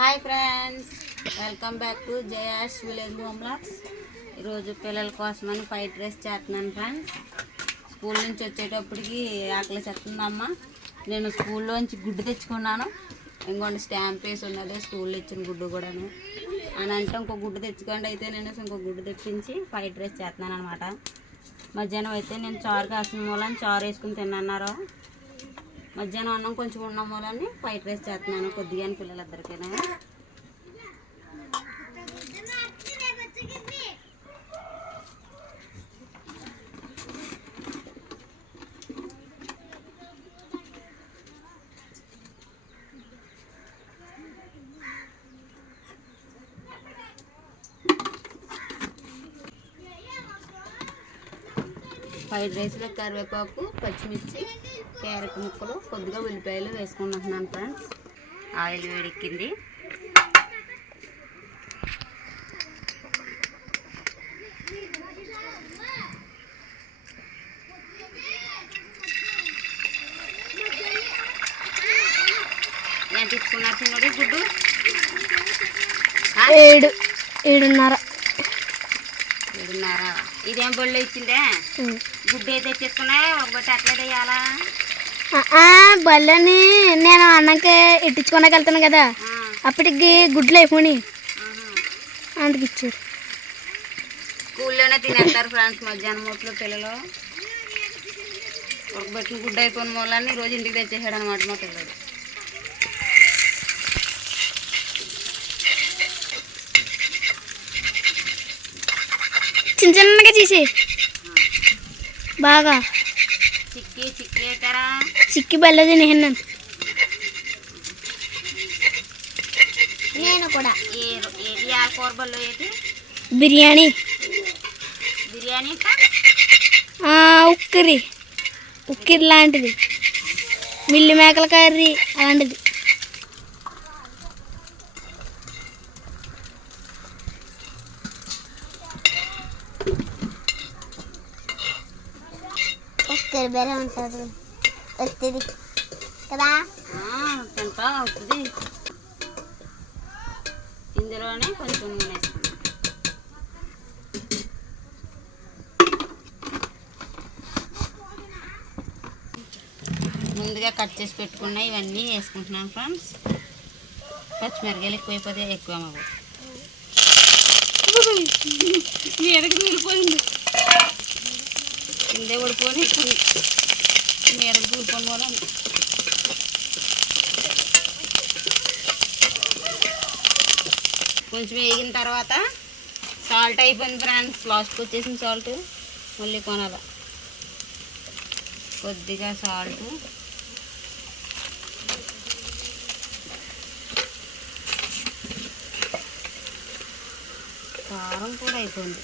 Hi friends, welcome back to Jayash village home vlogs. ఈరోజు పిల్లల కోసమని ఫ్రైడ్ రైస్ చేస్తున్నాను ఫ్రెండ్స్. స్కూల్ నుంచి వచ్చేటప్పటికి ఆకలి చెప్తుందమ్మ. నేను స్కూల్లోంచి గుడ్డు తెచ్చుకున్నాను. ఇంకోటి స్టాంప్ వేసి ఉన్నది స్కూల్లో ఇచ్చిన గుడ్డు కూడాను అని అంటే ఇంకో గుడ్డు తెచ్చుకోండి అయితే నేను ఇంకో గుడ్డు తెప్పించి ఫ్రైడ్ రైస్ చేస్తున్నాను అనమాట. మధ్యాహ్నం అయితే నేను చారు కాసిన మూలని చారు వేసుకుని తిన్నాను. మధ్యాహ్నం అన్నం కొంచెం ఉన్న మూలని ఫ్రైడ్ రైస్ చేస్తున్నాను కొద్దిగా పిల్లలిద్దరికైనా. ఫ్రైడ్ రైస్లో కరివేపాకు, పచ్చిమిర్చి, క్యారెట్ ముక్కలు, కొద్దిగా ఉల్లిపాయలు వేసుకుంటున్నాను ఫ్రెండ్స్. ఆయిల్ వేడెక్కింది. ఎంత తీసుకున్నారు చిన్నోడి గుడ్డు? 7:30. ఇదేం బొళ్ళు ఇచ్చిందే? గుడ్డు అయితే తెచ్చేసుకున్నాయి, ఒకటి అట్లే వేయాలా? బళ్ళని నేను అన్నంకి ఎట్టించుకోడానికి వెళ్తాను కదా, అప్పటికి గుడ్లు అయిపోయి అందుకు ఇచ్చారు. స్కూల్లోనే తినేస్తారు ఫ్రెండ్స్ మధ్యాహ్నం మూట్లో పిల్లలు. ఒక బట్టిన గుడ్డు అయిపోయిన మూలాన్ని రోజు ఇంటికి తెచ్చేసాడు అనమాట మా పిల్లలు. చిన్న చిన్నగా చేసి బాగా చిక్కి బల్ల తినేసాను నేను కూడా. కూర బల్లో ఏంటి? బిర్యానీ ఉక్కిరి లాంటిది, మిల్లి మేకల కర్రీ అలాంటిది. బేరే ఉంటుంది వస్తుంది కదా, తింటా అవుతుంది. ఇందులోనే కొంచెం నూనె వేసుకున్నాం. ముందుగా కట్ చేసి పెట్టుకున్నా ఇవన్నీ వేసుకుంటున్నాను ఫ్రెండ్స్. పచ్చిమిరకాయలు ఎక్కువైపోతే ఎక్కువ అవ్వదు. మీదకి దూరిపోయింది, కిందే పడిపోయి మీదకి దూరిపోయిన వల్ల కొంచెం వేగిన తర్వాత సాల్ట్ అయిపోయింది ఫ్రెండ్స్. లాస్ట్కి వచ్చేసిన సాల్ట్ మళ్ళీ కొనాల. కొద్దిగా సాల్ట్, కారం కూడా అయిపోయింది,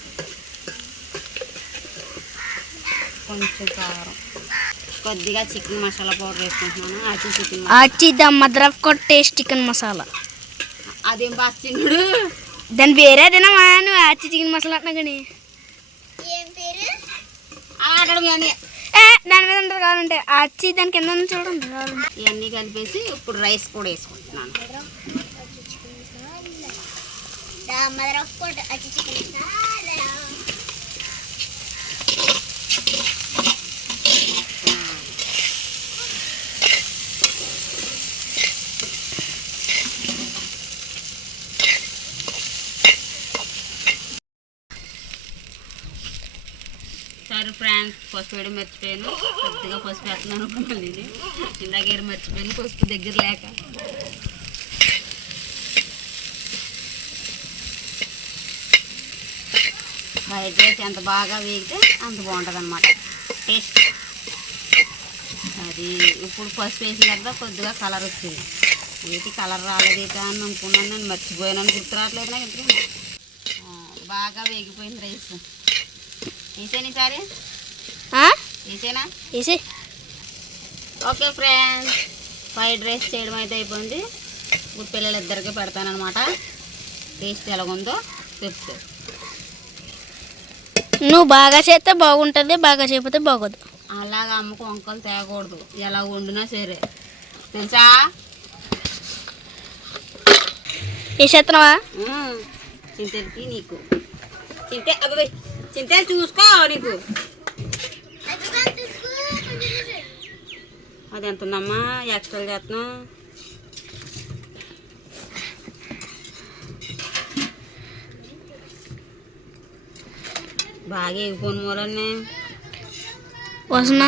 కొంచెం కారం, కొద్దిగా చికెన్ మసాలా పౌడర్ వేసుకుంటున్నాను. ఆచి the mother of taste chicken masala. అదేం బాగా తిన్నాడు, దాని పేరే అదేనమ్మా. నువ్వు ఆచి చికెన్ మసాలా అంటున్నా కానీ దాని మీద ఉంటుంది కావాలంటే ఆచి దాని కింద చూడండి కావాలంటే. ఇవన్నీ కలిపేసి ఇప్పుడు రైస్ కూడా వేసుకుంటున్నాను. సరే ఫ్రెండ్స్, పసుపు వేయడం మర్చిపోయాను. కొద్దిగా పసుపు వేస్తున్నాను మళ్ళీ. ఇందాక మర్చిపోయాను పసుపు దగ్గర లేక. ఫ్రైడ్ రైస్ ఎంత బాగా వేగితే అంత బాగుంటుంది అన్నమాట టేస్ట్. అది ఇప్పుడు పసుపు వేసిన తర్వాత కొద్దిగా కలర్ వచ్చింది. ఏంటి కలర్ రాలేదేట అని అనుకున్నాను, నేను మర్చిపోయాను, గుర్తు రావట్లేదు నాకు. ఇంటికి బాగా వేగిపోయింది రైస్. వేసేనా సరే వేసేనా వేసే. ఓకే ఫ్రెండ్స్, ఫ్రైడ్ రైస్ చేయడం అయితే అయిపోయింది. ఇప్పుడు పిల్లలు ఇద్దరికి పెడతానమాట. టేస్ట్ ఎలాగుందో చెప్తే. నువ్వు బాగా చేస్తే బాగుంటుంది, బాగా చేయకపోతే బాగోదు. అలాగ అమ్మకు వంకలు తేకూడదు, ఎలా వండినా సరే తెలుసా. వేసేస్తున్నావా? చింతలకి నీకు చింతే అబ్బాయి చింతలు చూసుకో నీకు. అది ఎంత ఉందమ్మా ఎక్స్ట్రా చేస్తున్నాం. బాగా ఎగిపోను మూలన్నీ వసన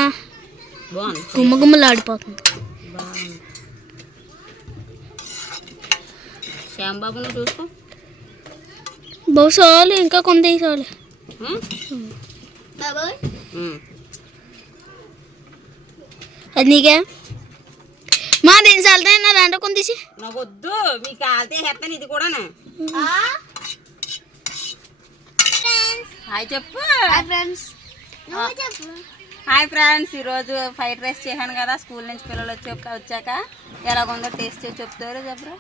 బాగుంది. గుమ్మ గుమ్మలు ఆడిపోతుంది. బాగుంది. శ్యాంబాబు నువ్వు చూసుకో. బహుశాలు ఇంకా కొంత వేసాలి. అది నీకే మా దీని సార్లు నా దాంట్లో కొంత తీసి నాకు వద్దు మీకు కాలితే హెత్తాను ఇది కూడా. హాయ్ చెప్పు. హాయ్ ఫ్రెండ్స్, ఈరోజు ఫ్రైడ్ రైస్ చేశాను కదా. స్కూల్ నుంచి పిల్లలు వచ్చాక ఎలాగుందో టేస్ట్ చేసి చెప్తారు చెప్పరా.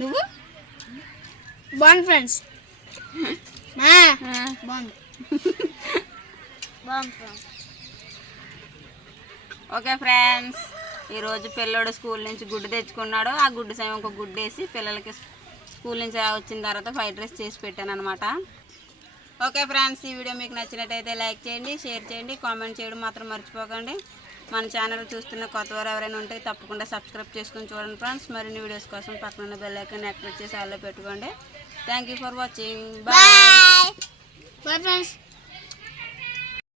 నువ్వు బాగుంది ఫ్రెండ్స్. బాగుంది. ఓకే ఫ్రెండ్స్, ఈరోజు పిల్లోడు స్కూల్ నుంచి గుడ్డు తెచ్చుకున్నాడు. ఆ గుడ్డు సమయం ఒక గుడ్డు వేసి పిల్లలకి స్కూల్ నుంచి వచ్చిన తర్వాత ఫ్రైడ్ రైస్ చేసి పెట్టాను అనమాట. ఓకే ఫ్రెండ్స్, ఈ వీడియో మీకు నచ్చినట్టయితే లైక్ చేయండి, షేర్ చేయండి, కామెంట్ చేయడం మాత్రం మర్చిపోకండి. మన ఛానల్ చూస్తున్న కొత్తవారు ఎవరైనా ఉంటే తప్పకుండా సబ్స్క్రైబ్ చేసుకుని చూడండి ఫ్రెండ్స్. మరిన్ని వీడియోస్ కోసం పక్కన బెల్ ఐకాన్ యాక్టివేట్ చేసి ఆల్లో పెట్టుకోండి. Thank you for watching. Bye. Bye friends.